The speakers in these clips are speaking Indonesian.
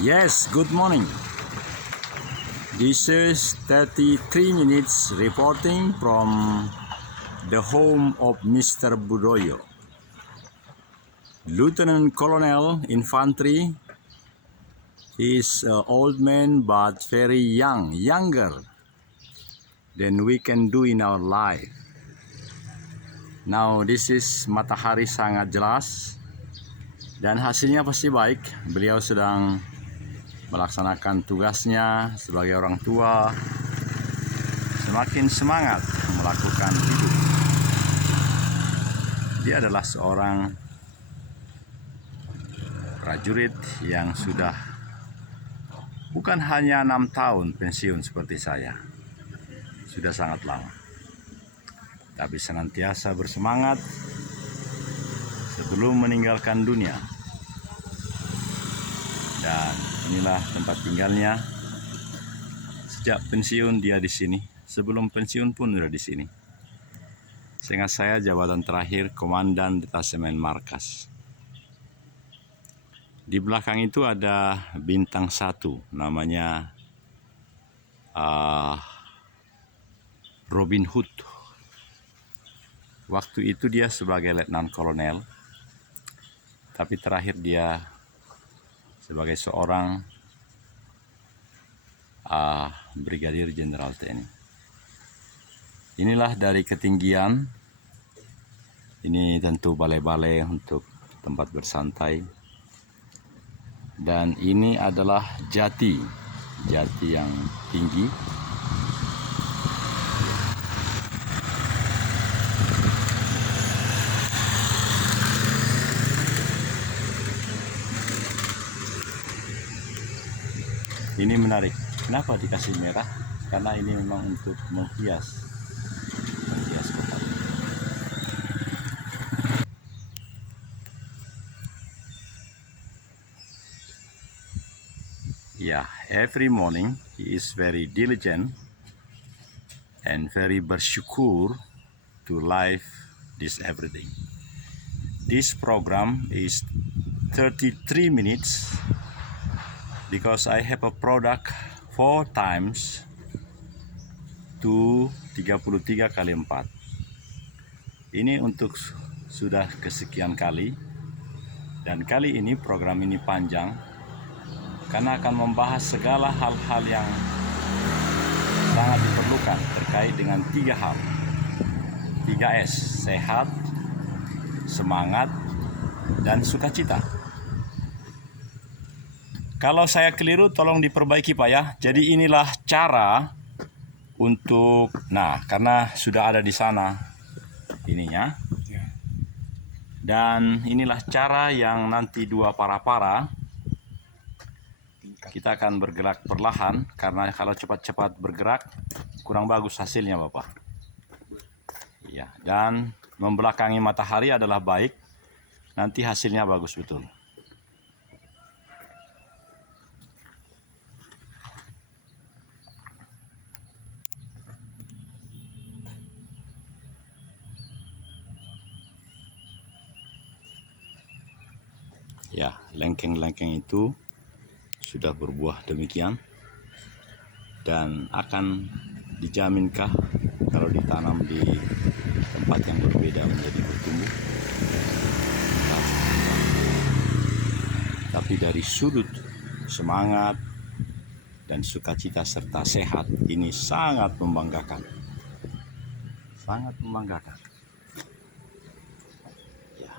Yes, good morning. This is 33 minutes reporting from the home of Mr. Budoyo. Lieutenant Colonel Infantry. He is an old man but very young, younger than we can do in our life. Now this is matahari sangat jelas dan hasilnya pasti baik. Beliau sedang melaksanakan tugasnya sebagai orang tua, semakin semangat melakukan hidup. Dia adalah seorang prajurit yang sudah bukan hanya 6 tahun pensiun seperti saya, sudah sangat lama, tapi senantiasa bersemangat sebelum meninggalkan dunia. Dan inilah tempat tinggalnya. Sejak pensiun dia di sini. Sebelum pensiun pun sudah di sini. Seingat saya jabatan terakhir Komandan Detasemen Markas. Di belakang itu ada bintang 1, namanya Robin Hood. Waktu itu dia sebagai letnan kolonel, tapi terakhir dia sebagai seorang Brigadir Jenderal TNI. Inilah dari ketinggian. Ini tentu balai-balai untuk tempat bersantai. Dan ini adalah jati yang tinggi. Ini menarik. Kenapa dikasih merah? Karena ini memang untuk menghias kota. Yeah, every morning he is very diligent and very bersyukur to live this everything. This program is 33 minutes because I have a product 4 times to 33 kali 4. Ini untuk sudah kesekian kali, dan kali ini program ini panjang karena akan membahas segala hal-hal yang sangat diperlukan terkait dengan 3 hal. 3S, sehat, semangat, dan sukacita. Kalau saya keliru tolong diperbaiki Pak ya. Jadi inilah cara untuk, karena sudah ada di sana ininya. Dan inilah cara yang nanti 2 para kita akan bergerak perlahan, karena kalau cepat-cepat bergerak kurang bagus hasilnya Bapak. Iya, dan membelakangi matahari adalah baik, nanti hasilnya bagus betul. Ya, lengkeng-lengkeng itu sudah berbuah demikian, dan akan dijaminkah kalau ditanam di tempat yang berbeda menjadi bertumbuh? Tapi dari sudut semangat dan sukacita serta sehat, ini sangat membanggakan. Sangat membanggakan. Ya.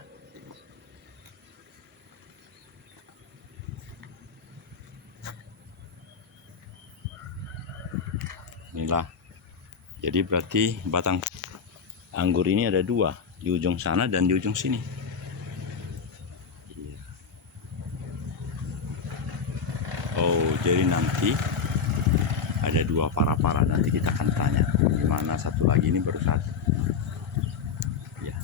Inilah. Jadi berarti batang anggur ini ada 2, di ujung sana dan di ujung sini. Oh, jadi nanti ada 2 para nanti kita akan tanya gimana satu lagi ini baru 1. Ya.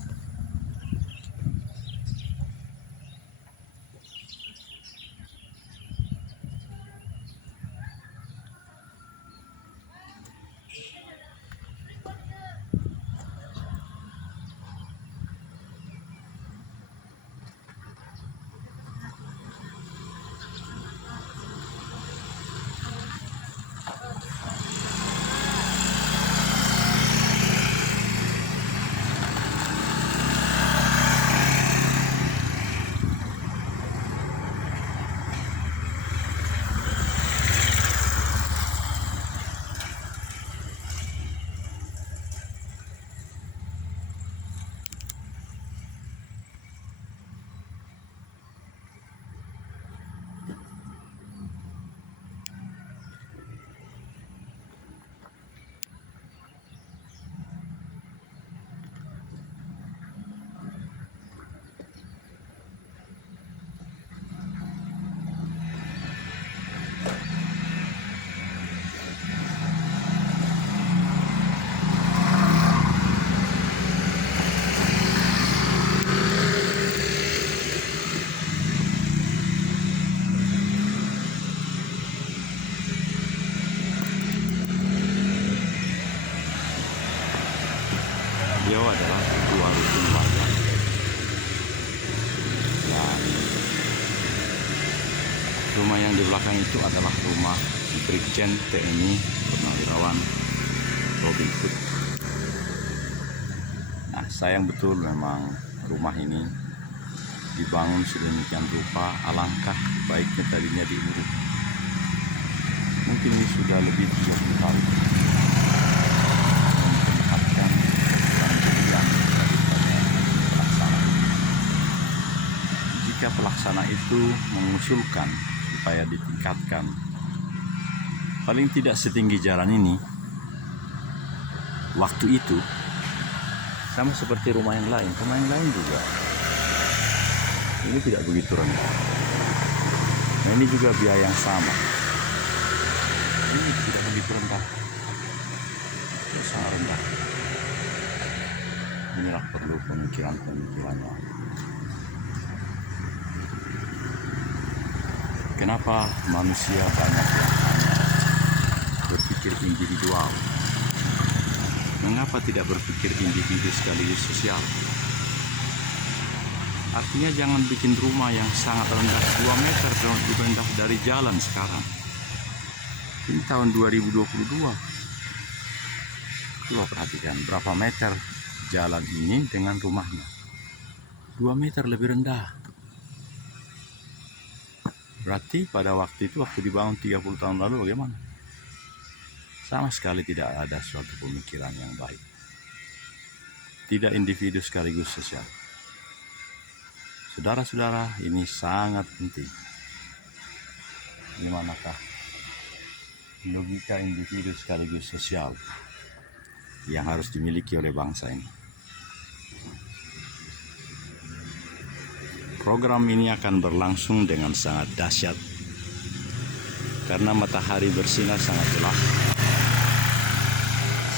Rumah yang di belakang itu adalah rumah Brigjen TNI Purnawirawan Robin Hood. Nah, sayang betul memang rumah ini dibangun sedemikian rupa, alangkah baiknya tadinya diurus. Mungkin ini sudah lebih 30 tahun. Memperlihatkan keberhasilan daripada pelaksana. Jika pelaksana itu mengusulkan supaya ditingkatkan, paling tidak setinggi jalan ini, waktu itu sama seperti rumah yang lain juga ini tidak begitu rendah. Nah, ini juga biaya yang sama, ini tidak begitu rendah, sangat rendah. Inilah perlu pemikiran-pemikirannya. Kenapa manusia banyak yang hanya berpikir individual? Mengapa tidak berpikir individu sekaligus sosial? Artinya jangan bikin rumah yang sangat rendah, 2 meter lebih rendah dari jalan sekarang. Ini tahun 2022. Coba perhatikan berapa meter jalan ini dengan rumahnya. 2 meter lebih rendah. Berarti pada waktu itu, waktu dibangun 30 tahun lalu bagaimana? Sama sekali tidak ada suatu pemikiran yang baik. Tidak individu sekaligus sosial. Saudara-saudara, ini sangat penting. Di manakah logika individu sekaligus sosial yang harus dimiliki oleh bangsa ini? Program ini akan berlangsung dengan sangat dahsyat karena matahari bersinar sangat jelas,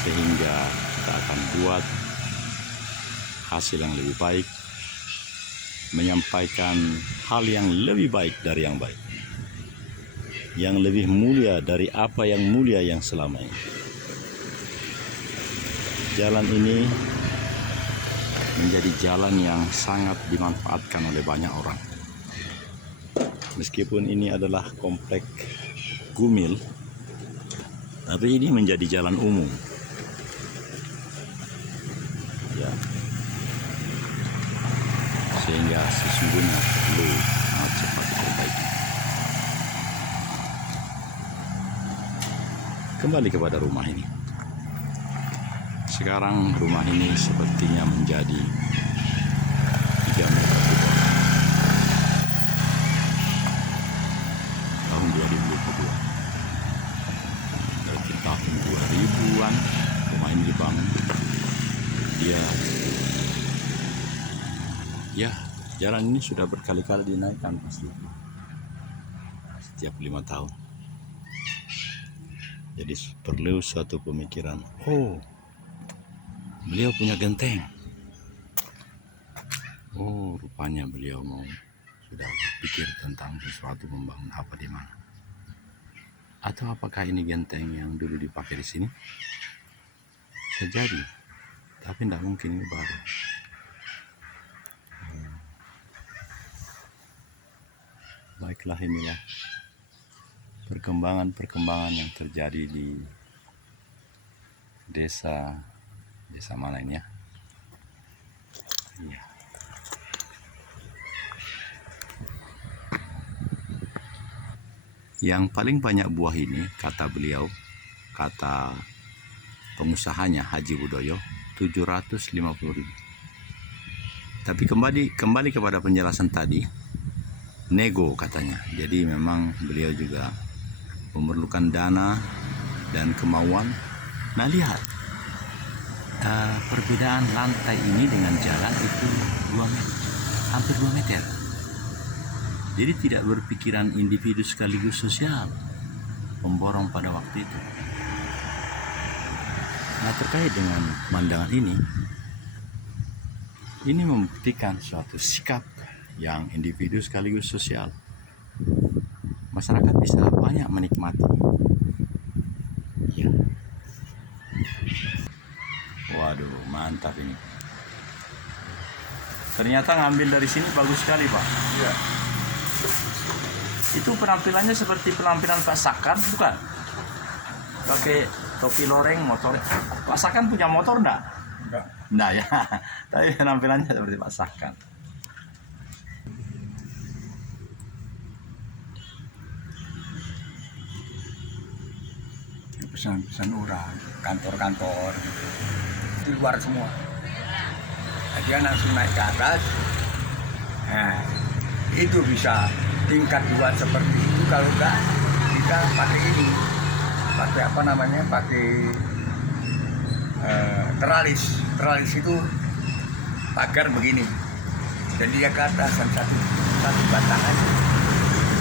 sehingga kita akan buat hasil yang lebih baik, menyampaikan hal yang lebih baik dari yang baik, yang lebih mulia dari apa yang mulia yang selama ini. Jalan ini menjadi jalan yang sangat dimanfaatkan oleh banyak orang. Meskipun ini adalah komplek Gumil, tapi ini menjadi jalan umum. Ya. Sehingga sesungguhnya perlu sangat cepat diperbaiki. Kembali kepada rumah ini. Sekarang rumah ini sepertinya menjadi 3 meter kubur. Tahun 2022. Dari tahun 2000-an rumah ini dibangun. Ya, jalan ini sudah berkali-kali dinaikkan pasti. Setiap 5 tahun. Jadi perlu suatu pemikiran. Oh, beliau punya genteng. Oh, rupanya beliau sudah berpikir tentang sesuatu, membangun apa di mana. Atau apakah ini genteng yang dulu dipakai di sini? Bisa jadi, tapi tidak mungkin ini baru. Baiklah, inilah perkembangan yang terjadi di desa mana ini ya? Iya. Yang paling banyak buah ini, kata beliau, kata pengusahanya Haji Budoyo, 750.000. Tapi kembali kepada penjelasan tadi, nego katanya. Jadi memang beliau juga memerlukan dana dan kemauan. Nah, lihat perbedaan lantai ini dengan jalan itu 2 meter, hampir 2 meter. Jadi tidak berpikiran individu sekaligus sosial, pemborong pada waktu itu. Nah, terkait dengan pandangan ini membuktikan suatu sikap yang individu sekaligus sosial. Masyarakat bisa banyak menikmati. Ya. Waduh, mantap ini. Ternyata ngambil dari sini bagus sekali, Pak. Iya. Itu penampilannya seperti penampilan Pak Sakan, bukan? Pakai topi loreng, motor. Pak Sakan punya motor enggak? Enggak ya. Tapi penampilannya seperti Pak Sakan. Pesan-pesan orang, kantor-kantor di luar semua. Nah, dia langsung naik ke atas. Nah, itu bisa tingkat buat seperti itu. Kalau enggak, kita pakai ini, pakai apa namanya, pakai teralis. Teralis itu pagar begini. Jadi dia ke atas dan satu batangan,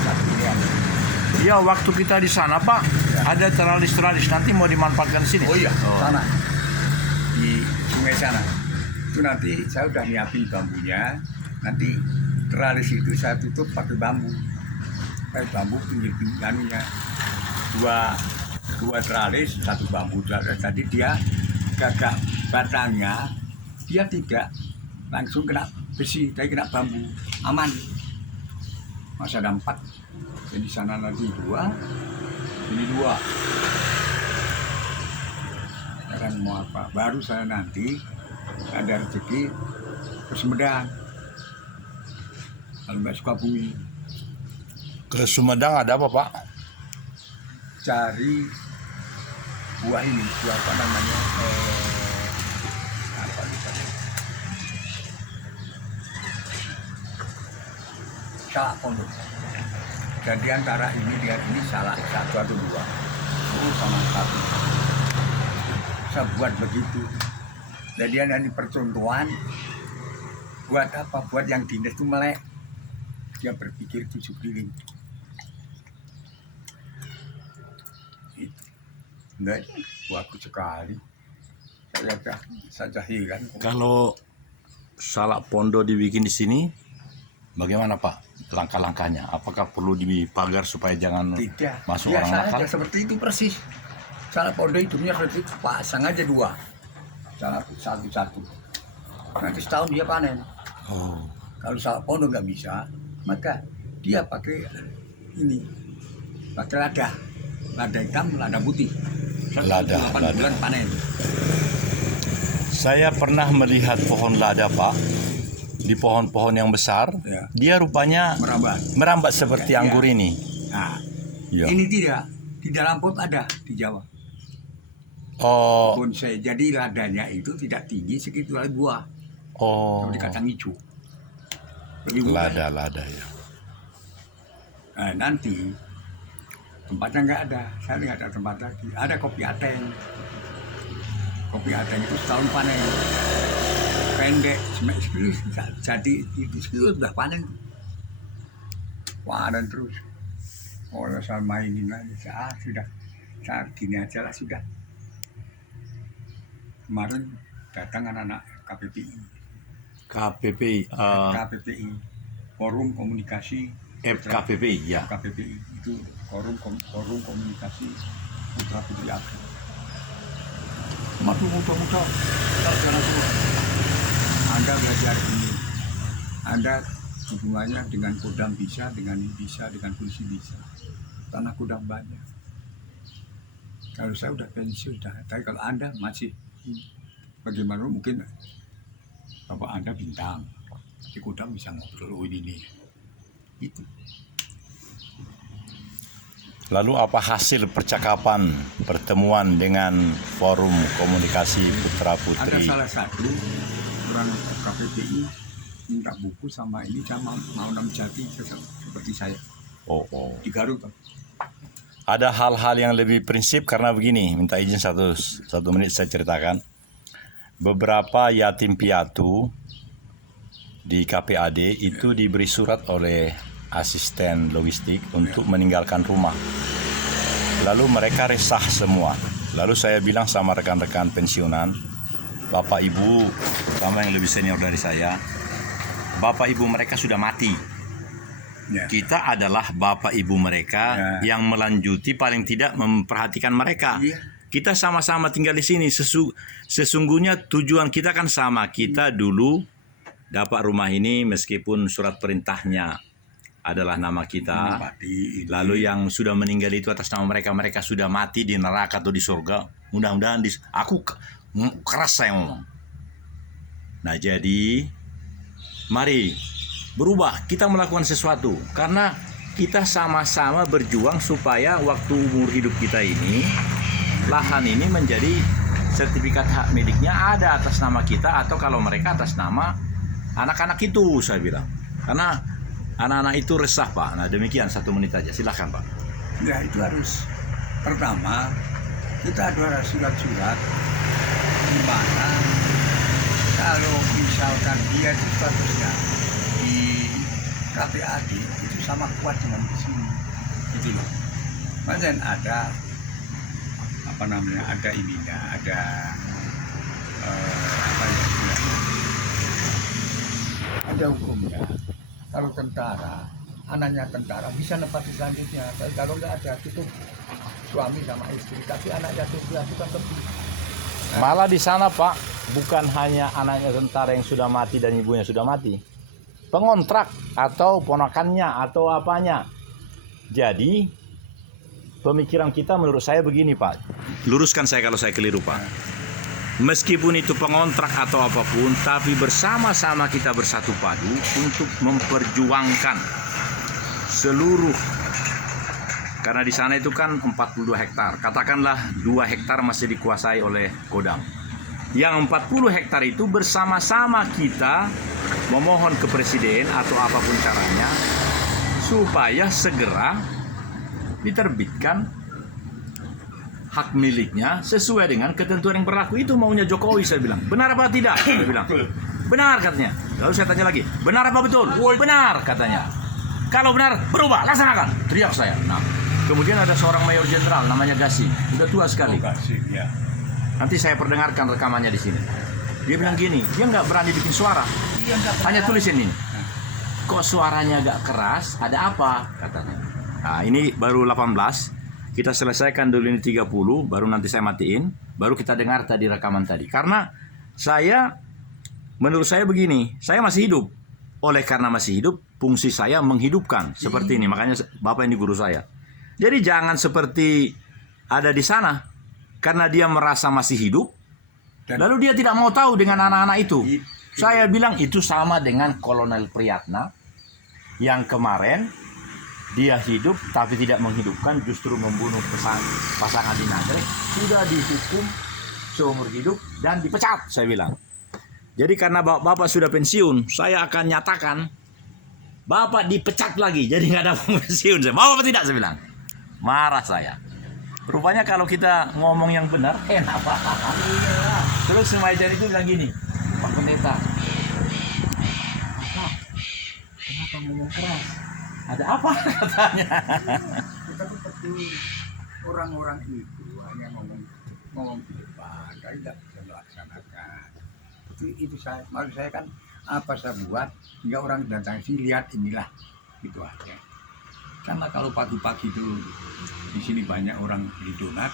satu liang. Iya, waktu kita di sana Pak, ada teralis-teralis nanti mau dimanfaatkan di sini. Oh iya, sana di sungai sana. Itu nanti saya udah nyiapin bambunya. Nanti teralis itu saya tutup pakai bambu. Pakai bambu pinggir-pinggirnya. Dua teralis, satu bambu. Tadi dia gagak batangnya, dia tidak langsung kena besi, tapi kena bambu. Aman. Masa ada 4. Jadi sana nanti 2, ini 2. Sekarang mau apa? Baru saya nanti ada rezeki ke Sumedang. Kalau nggak Sukabumi. Ke Sumedang ada apa Pak? Cari buah ini, buah apa namanya? Apa lupa. Salak pondok. Dan di antara ini salah 1 atau 2. Oh, sama 1. Saya buat begitu. Jadi nanti percontohan buat apa? Buat yang dinas itu melek. Dia berpikir 7 keliling. Itu. Enggak, bagus sekali. Saya hilang. Kalau salak pondo dibikin di sini, bagaimana Pak? Langkah-langkahnya, apakah perlu dipagar supaya jangan Tidak, masuk orang biasa nakal? aja seperti itu persis. Salak pondok hidupnya seperti itu, pasang aja 2. Salak satu-satu. Nanti setahun dia panen. Oh, Kalau salak pondok nggak bisa, maka dia pakai ini, pakai lada hitam, lada putih. Lada, 8 lada. bulan panen. saya pernah melihat pohon lada Pak. Di pohon-pohon yang besar, Ya. dia rupanya merambat seperti Ya, anggur ya. ini. Nah, Ya. ini tidak. Di dalam pot ada di Jawa. Oh, Bonsai. Jadi ladanya itu tidak tinggi segitu lagi buah. oh, Seperti kacang hijau. Lebih mudah. lada ya. Nah, nanti tempatnya nggak ada. Saya nggak ada tempat lagi. Ada kopi ateng. Kopi ateng itu setahun panen. Pendek, jadi itu sudah panen. Panen terus. Kalau saya mainin lagi, sudah. Saya gini aja lah sudah. Kemarin datang anak-anak KPPI. KPPI, KPPI, Forum Komunikasi FKPPI ya. KPPI itu forum komunikasi putra putri Afrika. Madu muda-muda, saudara semua. Anda belajar ini, Anda hubungannya dengan Kodam bisa, dengan polisi bisa. Tanah Kodam banyak. Kalau saya udah pensiun, tapi kalau Anda masih bagaimana mungkin Bapak Anda bintang, di Kodam bisa ngobrol ini. Itu. Lalu apa hasil percakapan pertemuan dengan Forum Komunikasi Putra Ada Putri? salah satu orang KPPI minta buku sama ini sama mau nam jati seperti saya Oh. di Garut. Ada hal-hal yang lebih prinsip karena begini, minta izin satu menit saya ceritakan. Beberapa yatim piatu di KPAD itu diberi surat oleh asisten logistik untuk meninggalkan rumah. Lalu mereka resah semua. Lalu saya bilang sama rekan-rekan pensiunan, Bapak Ibu, terutama yang lebih senior dari saya, Bapak Ibu mereka sudah mati. Ya. Kita adalah Bapak Ibu mereka yang melanjuti paling tidak memperhatikan mereka. Iya. Kita sama-sama tinggal di sini. Sesungguhnya tujuan kita kan sama. Kita dulu dapat rumah ini meskipun surat perintahnya adalah nama kita. Mati ini. Lalu yang sudah meninggal itu atas nama mereka, mereka sudah mati di neraka atau di surga. Mudah-mudahan aku keras saya ngomong. Nah jadi mari berubah, kita melakukan sesuatu karena kita sama-sama berjuang supaya waktu umur hidup kita ini lahan ini menjadi sertifikat hak miliknya ada atas nama kita, atau kalau mereka atas nama anak-anak itu, saya bilang. Karena anak-anak itu resah, Pak. Nah demikian, 1 menit aja, silahkan Pak. Ya itu harus, pertama kita ada surat-surat di mana kalau misalkan dia itu statusnya di KPAD itu sama kuat dengan di sini, gitu loh. Kemudian ada apa namanya, ada ininya, ada apa ya istilahnya, ada hukumnya. Kalau tentara, anaknya tentara bisa nepati selanjutnya. Tapi kalau nggak ada, itu suami sama istri. Tapi anak yatim piatu kan lebih. Malah di sana Pak, bukan hanya anaknya tentara yang sudah mati dan ibunya sudah mati, pengontrak atau ponakannya atau apanya. Jadi pemikiran kita menurut saya begini Pak, luruskan saya kalau saya keliru Pak. Meskipun itu pengontrak atau apapun, tapi bersama-sama kita bersatu padu untuk memperjuangkan seluruh. Karena di sana itu kan 42 hektar. Katakanlah 2 hektar masih dikuasai oleh Kodam. Yang 40 hektar itu bersama-sama kita memohon ke Presiden atau apapun caranya supaya segera diterbitkan hak miliknya sesuai dengan ketentuan yang berlaku. Itu maunya Jokowi, saya bilang. Benar apa tidak? Saya bilang. Benar katanya. Lalu saya tanya lagi, benar apa betul? Benar katanya. Kalau benar, berubah, laksanakan. Teriak saya. Nah, kemudian ada seorang mayor jenderal namanya Gassi, udah tua sekali. Ya. Nanti saya perdengarkan rekamannya di sini. Dia bilang gini, dia nggak berani bikin suara, hanya tulisin ini. Kok suaranya agak keras? Ada apa? Katanya. Nah, ini baru 18. Kita selesaikan dulu ini 30, baru nanti saya matiin, baru kita dengar tadi rekaman tadi. Karena menurut saya begini, saya masih hidup. Oleh karena masih hidup, fungsi saya menghidupkan seperti ini. Makanya Bapak ini guru saya. Jadi jangan seperti ada di sana, karena dia merasa masih hidup, lalu dia tidak mau tahu dengan anak-anak itu. Saya bilang itu sama dengan Kolonel Priyatna yang kemarin dia hidup tapi tidak menghidupkan, justru membunuh pasangan di Nagrek, sudah dihukum seumur hidup dan dipecat, saya bilang. Jadi karena Bapak sudah pensiun, saya akan nyatakan Bapak dipecat lagi, jadi nggak ada pensiun. Mau apa tidak, saya bilang. Marah saya. Rupanya kalau kita ngomong yang benar, enak Pak. Terus Semaijan itu bilang gini, Pak Pendeta, kenapa ngomong keras? Ada apa katanya? Kita seperti orang-orang itu hanya ngomong di depan, tapi tidak bisa melaksanakan. Itu saya, maksud saya kan apa saya buat hingga orang datang sini lihat inilah, gitu aja. Sama kalau pagi-pagi itu di sini banyak orang beli donat,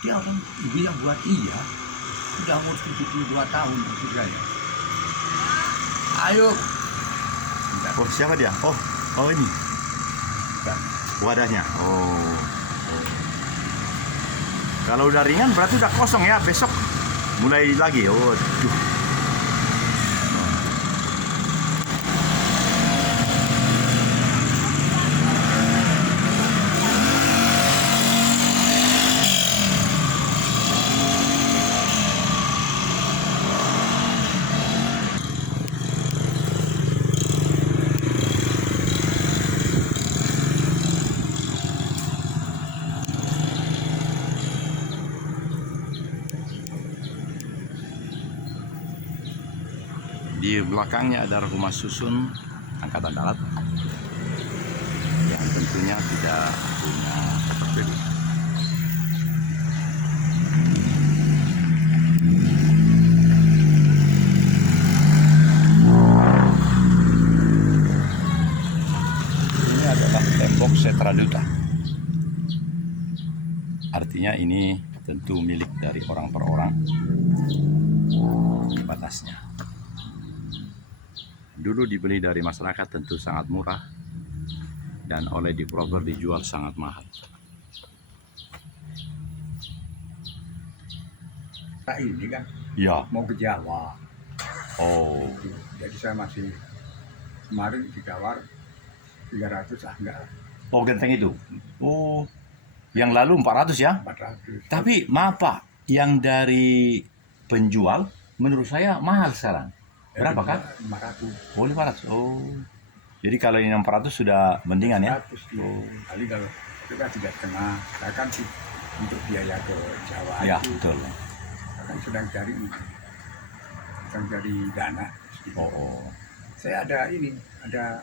dia orang ibu yang buat sudah umur 72 tahun maksud saya. Ayo. Oh siapa dia? Oh ini wadahnya. Oh. Kalau udah ringan berarti udah kosong ya, besok mulai lagi. Oh, aduh. Di belakangnya ada rumah susun Angkatan Darat yang tentunya tidak punya peduli. Ini adalah tembok Setraduta. Artinya ini tentu milik dari orang per orang. Batasnya dulu dibeli dari masyarakat, tentu sangat murah. dan oleh developer dijual sangat mahal. Nah, ini kan Ya. mau ke Jawa. Oh. Jadi saya masih kemarin ditawar 300 enggak Oh, genteng itu. Oh. Yang lalu 400 ya? 400. Tapi maaf Pak, yang dari penjual menurut saya mahal sekarang. Berapa kan? 500. Oh, 500. Oh. Jadi kalau ini 400 sudah mendingan ya? 100 oh. Kali kalau kita 3,5, saya kan untuk biaya ke Jawa Ya, itu, betul. saya kan sedang cari dana. Oh. Saya ada BPKB, ada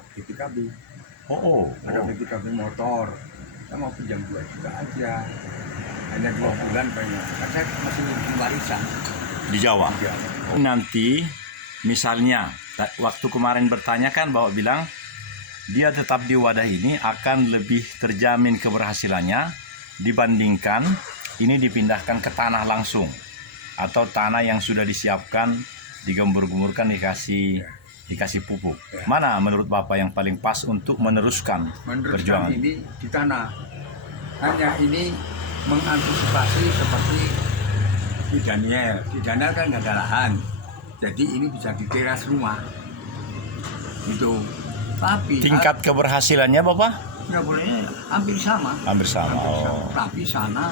Oh. BPKB motor. Saya mau pinjam 2 juta aja, hanya 2 bulan banyak. Kan saya masih di warisan. Di Jawa. Di Jawa. Nanti misalnya waktu kemarin bertanya kan bahwa bilang dia tetap di wadah ini akan lebih terjamin keberhasilannya dibandingkan ini dipindahkan ke tanah langsung atau tanah yang sudah disiapkan, digembur-gemburkan, dikasih pupuk. Ya. Mana menurut Bapak yang paling pas untuk meneruskan perjuangan? Ini di tanah. Hanya ini mengantisipasi seperti di Daniel. Di Daniel kan nggak ada lahan, jadi ini bisa di teras rumah. Itu. Tapi Tingkat keberhasilannya Bapak? nggak boleh hampir sama. Hampir sama. Hampir sama. Oh. Tapi sana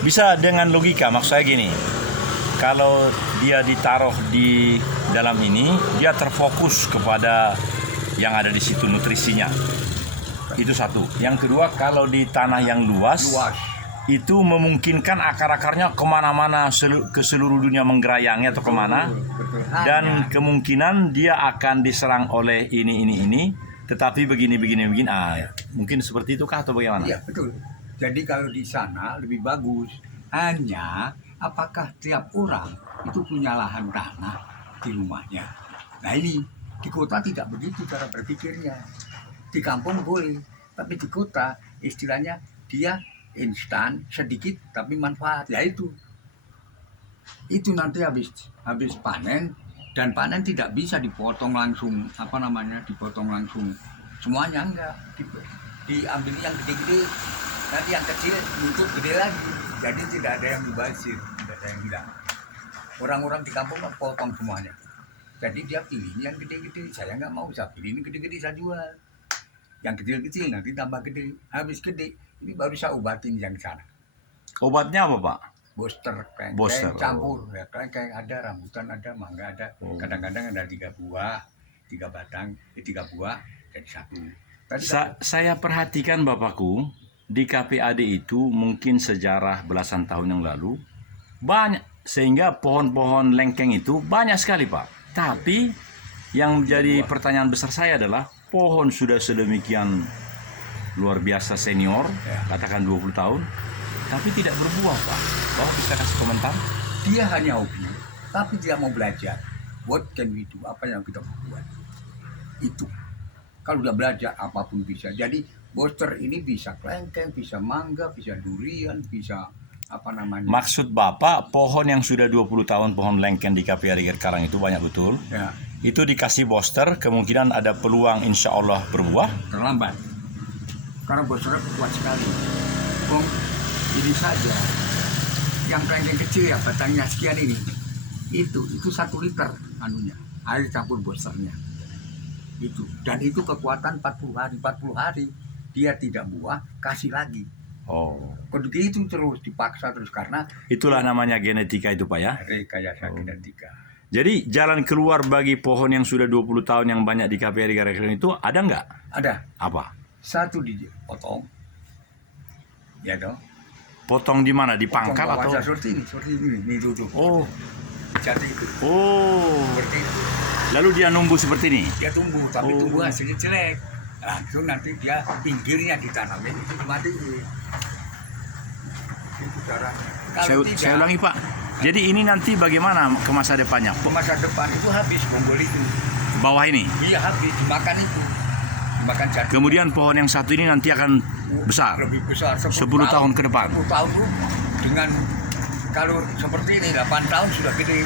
Bisa dengan logika, maksud saya gini, kalau dia ditaruh di dalam ini, dia terfokus kepada yang ada di situ nutrisinya. Itu satu. Yang kedua, kalau di tanah yang luas, itu memungkinkan akar-akarnya kemana-mana, ke seluruh dunia menggerayangnya atau kemana. Betul. Dan kemungkinan dia akan diserang oleh ini. Tetapi begini. Mungkin seperti itu kah atau bagaimana? Iya betul. Jadi kalau di sana lebih bagus. Hanya apakah tiap orang itu punya lahan tanah di rumahnya? Nah ini di kota tidak begitu cara berpikirnya. Di kampung boleh, tapi di kota istilahnya dia instan sedikit tapi manfaat. Ya itu nanti habis panen, dan panen tidak bisa dipotong langsung dipotong langsung semuanya, enggak, diambil yang gede-gede, nanti yang kecil nuntut gede lagi, jadi tidak ada yang dibasir, tidak ada yang hilang. Orang-orang di kampung kan potong semuanya, jadi dia pilih yang gede-gede. Saya nggak mau, saya pilih ini gede-gede, saya jual yang kecil-kecil, nanti tambah gede, habis gede ini baru saya obatin yang sana. Obatnya apa Pak? Booster, Booster, campur, ya kayak ada rambutan, ada mangga, ada kadang-kadang ada 3 buah, 3 batang, 3 buah jadi 1. Saya perhatikan Bapakku, di KPAD itu mungkin sejarah belasan tahun yang lalu banyak, sehingga pohon-pohon lengkeng itu banyak sekali Pak. Tapi yang menjadi pertanyaan besar saya adalah pohon sudah sedemikian luar biasa senior, katakan 20 tahun, tapi tidak berbuah Pak. Bapak bisa kasih komentar? Dia hanya hobi, tapi dia mau belajar. What can we do? Apa yang kita buat? Itu. Kalau udah belajar apapun bisa. Jadi booster ini bisa kelengkeng, bisa mangga, bisa durian, bisa Maksud Bapak, pohon yang sudah 20 tahun, pohon lengkeng di KPAD Karang itu banyak betul? Ya. Itu dikasih booster, kemungkinan ada peluang insya Allah berbuah? Terlambat. Karena boosternya kuat sekali. Bom, ini saja. Yang kelengkeng kecil ya, batangnya sekian ini. Itu 1 liter anunya. Air campur boosternya. Itu. Dan itu kekuatan 40 hari. Dia tidak buah, kasih lagi. Oh. Begitu terus, dipaksa terus, karena Itulah namanya genetika itu Pak ya? rekayasa genetika. Jadi jalan keluar bagi pohon yang sudah 20 tahun yang banyak di KPAD Karang itu ada nggak? Ada. Apa? 1 dipotong. Ya dong. Potong di mana? Di pangkal atau? Seperti ini duduk. Oh. Jadi itu. Oh. Seperti itu. Lalu dia numbuh seperti ini? Dia tumbuh, tapi tumbuh hasilnya jelek. Langsung nanti dia pinggirnya ditanamin, itu dimatiin. Itu caranya. Saya ulangi Pak. Jadi ini nanti bagaimana ke masa depannya? Masa depan itu habis bonggol itu. Bawah ini? Iya habis, dimakan itu. Dimakan jadi. Kemudian pohon yang satu ini nanti akan besar? Lebih besar. 10 tahun ke depan? 10 tahun itu dengan, kalau seperti ini 8 tahun sudah gede.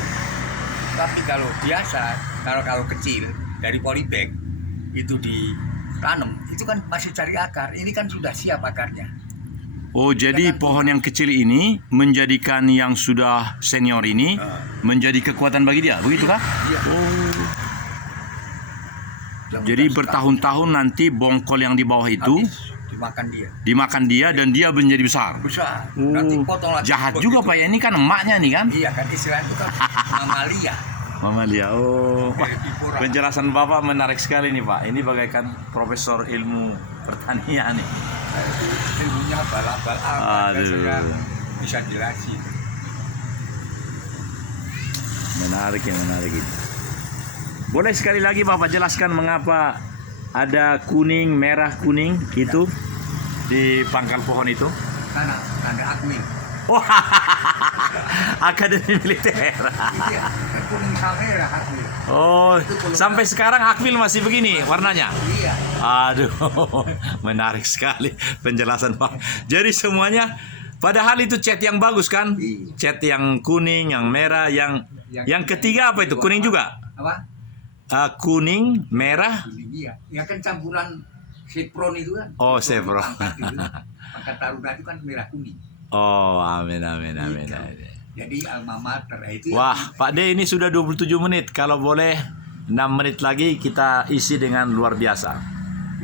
Tapi kalau biasa, kalau kecil dari polybag itu di tanam. Itu kan masih cari akar. Ini kan sudah siap akarnya. Oh, jadi pohon yang kecil ini menjadikan yang sudah senior ini menjadi kekuatan bagi dia, begitu kah? Iya. Oh, Yang jadi udah bertahun-tahun nanti bongkol yang di bawah itu habis, dimakan dia. dimakan dia dan dia menjadi besar. Besar. Oh, Nanti potong lagi. jahat begitu. juga Pak ya, ini kan emaknya nih kan? Iya kan istilahnya itu kan mamalia. Mama dia. Oh, wah, Epipora. penjelasan Bapak menarik sekali nih Pak. Ini bagaikan profesor ilmu pertanian nih. Saya itu ilmunya bal-bal apa dan saya bisa jelasin. Menarik ya, menarik ini. Boleh sekali lagi Bapak jelaskan mengapa ada kuning, merah, kuning itu di pangkal pohon itu? Karena ada akmil. Wah, Akademi Militer. Iya, kuning sama merah akmil. Oh, sampai sekarang akmil masih begini warnanya? Iya. Aduh, menarik sekali penjelasan Pak. Jadi semuanya, padahal itu cat yang bagus kan? Iya. Cat yang kuning, yang merah, yang ketiga apa itu? Kuning juga? Apa? Kuning, merah. Kuning iya. Ya kan campuran Sepron itu kan. Oh, Sepron. Pangkat Taruna itu kan merah kuning. Oh, amin, amin, amin. Gitu. amin. Jadi alma mater itu. Wah, Pak D ini sudah 27 menit. Kalau boleh 6 menit lagi kita isi dengan luar biasa.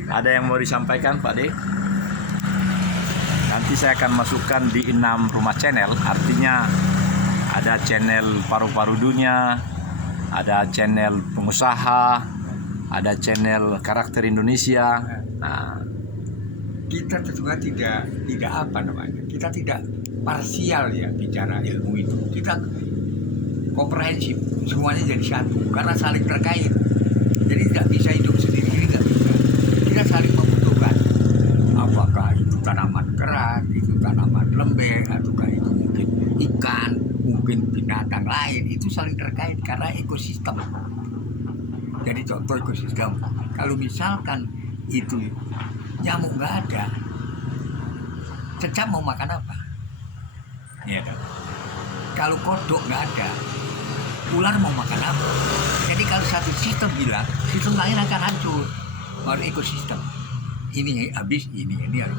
Ada yang mau disampaikan Pak D? Nanti saya akan masukkan di 6 rumah channel. Artinya ada channel paru-paru dunia, ada channel pengusaha, ada channel karakter Indonesia. Nah, Kita juga tidak apa namanya. Kita tidak parsial ya bicara ilmu itu. Kita komprehensif, semuanya jadi satu karena saling terkait. Jadi tidak bisa hidup sendiri, tidak bisa. Kita saling membutuhkan. Apakah itu tanaman keras, itu tanaman lembek, ataukah itu mungkin ikan, mungkin binatang lain, itu saling terkait karena ekosistem. Jadi contoh ekosistem, kalau misalkan itu nyamuk nggak ada, cecap mau makan apa? Ya kan? Kalau kodok nggak ada, ular mau makan apa? Jadi kalau satu sistem hilang, sistem lain akan hancur. Baru ekosistem. Ini habis, ini habis.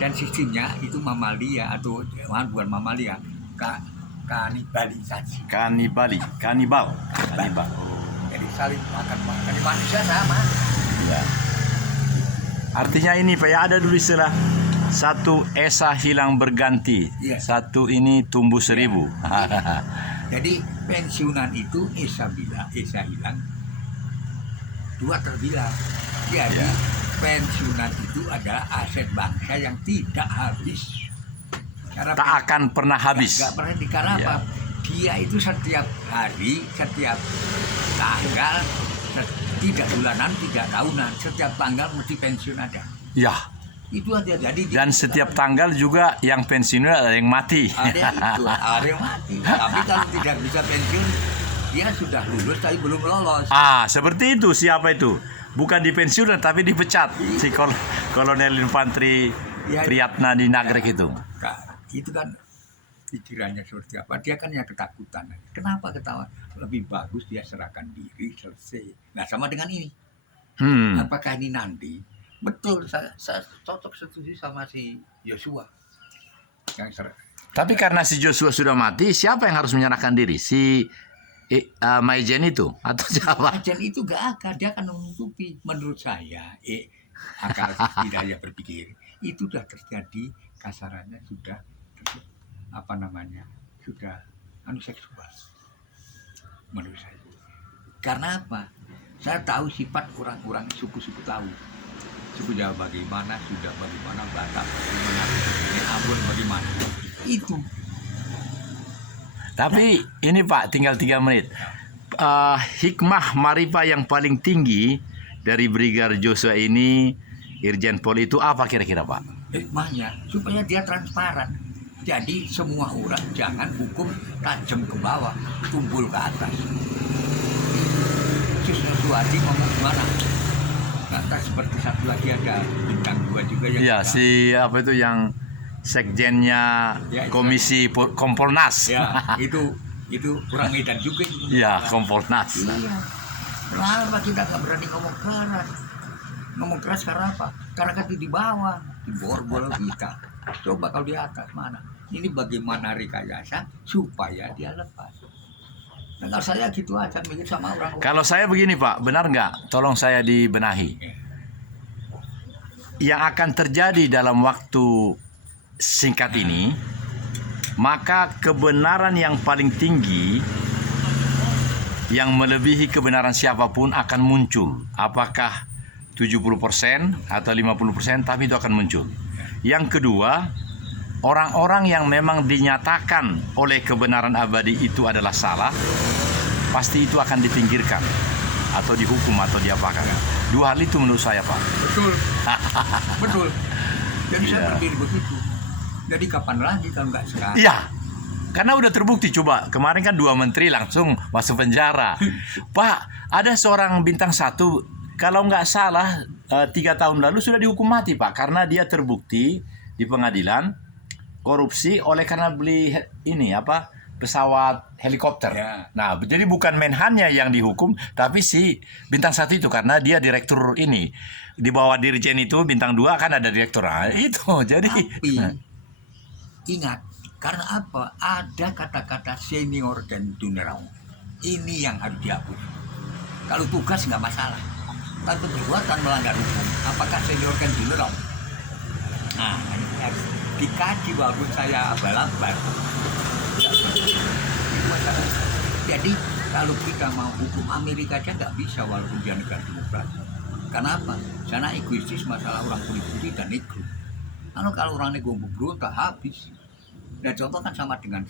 Dan sistemnya itu mamalia atau bukan mamalia, kanibalisasi. kanibal. Jadi saling makan. Jadi manusia sama. Ya. Artinya ini Pak ya, ada dulu istilah satu esa hilang berganti, Iya. satu ini tumbuh 1000. Jadi pensiunan itu esa hilang, dua terbilang. Jadi Ya. pensiunan itu adalah aset bangsa yang tidak habis. Karena Tak akan pernah habis. Nggak pernah karena Ya. apa? Dia itu setiap hari, setiap tanggal, tidak bulanan, tidak tahunan, setiap tanggal mesti pensiun ada. Ya, Itu aja. Jadi dan setiap tanggal juga yang pensiun ada yang mati. ada yang mati. Tapi kalau tidak bisa pensiun, dia sudah lulus tapi belum lolos. Seperti itu. Siapa itu? Bukan dipensiun tapi dipecat. Si Kolonel Infanteri Ya. Priyatna di Nagrek itu. Itu kan pikirannya seperti apa? Dia kan ya ketakutan. Kenapa ketawa? Lebih bagus dia serahkan diri, selesai. Nah sama dengan ini. Apakah ini nanti? Betul, saya cocok setuju sama si Yosua. Tapi karena si Joshua sudah mati, siapa yang harus menyerahkan diri? Si Maijen itu atau siapa? Ajen itu gak akan, dia akan menutupi. Menurut saya, akal tidak berpikir itu sudah terjadi, kasarannya sudah sudah seksual. Menurut saya. Karena apa? Saya tahu sifat orang-orang suku-suku tahu. Suku Jawa bagaimana, Sunda bagaimana, Batak bagaimana, Ambon bagaimana. Itu. Tapi ini Pak, tinggal 3 menit. Hikmah marifah yang paling tinggi dari Brigadir Joshua ini, Irjen Pol itu apa kira-kira Pak? Hikmahnya supaya dia transparan. Jadi semua orang jangan hukum tajam ke bawah, tumpul ke atas. Susno Suwadi ngomong gimana? Kata seperti satu lagi ada bintang 2 juga yang Iya, si apa itu yang sekjennya Ya, Komisi Kompolnas. ya itu kurang edan juga itu. Iya, Kompolnas. Iya. Kenapa kita nggak berani ngomong keras? Ngomong keras karena apa? Karena kan itu di bawah, di borgol kita. Coba kalau di atas mana? Ini bagaimana rekayasa supaya dia lepas. Nah, kalau saya gitu aja mikir sama orang. Kalau saya begini Pak, benar nggak? Tolong saya dibenahi. Yang akan terjadi dalam waktu singkat ini, maka kebenaran yang paling tinggi yang melebihi kebenaran siapapun akan muncul. Apakah 70% atau 50%, tapi itu akan muncul. Yang kedua, orang-orang yang memang dinyatakan oleh kebenaran abadi itu adalah salah, pasti itu akan dipinggirkan atau dihukum atau diapakan. Dua hal itu menurut saya, Pak. Betul. Betul. Jadi saya Iya. berdiri begitu. Jadi kapan lagi kalau nggak sekarang? Iya, karena udah terbukti. Coba kemarin kan 2 menteri langsung masuk penjara. Pak, ada seorang bintang 1, kalau nggak salah 3 tahun lalu sudah dihukum mati Pak, karena dia terbukti di pengadilan korupsi oleh karena beli pesawat helikopter. Ya. Nah, jadi bukan Menhannya yang dihukum, tapi si bintang 1 itu, karena dia direktur ini. Di bawah dirjen itu bintang 2 kan ada direktur. Nah, itu jadi. Tapi ingat, karena apa? Ada kata-kata senior dan junior. Ini yang harus dihapus. Kalau tugas nggak masalah. Kalau perbuatan melanggar hukum, apakah senior dan junior? Nah, ini harus dikaji walaupun saya abal-abal. Jadi kalau kita mau hukum Amerika aja nggak bisa walaupun dia negara demokrasi. Kenapa? Sana egoistis masalah orang kulit putih dan negro. Kalau orang negro berontak habis. Dan contoh kan sama dengan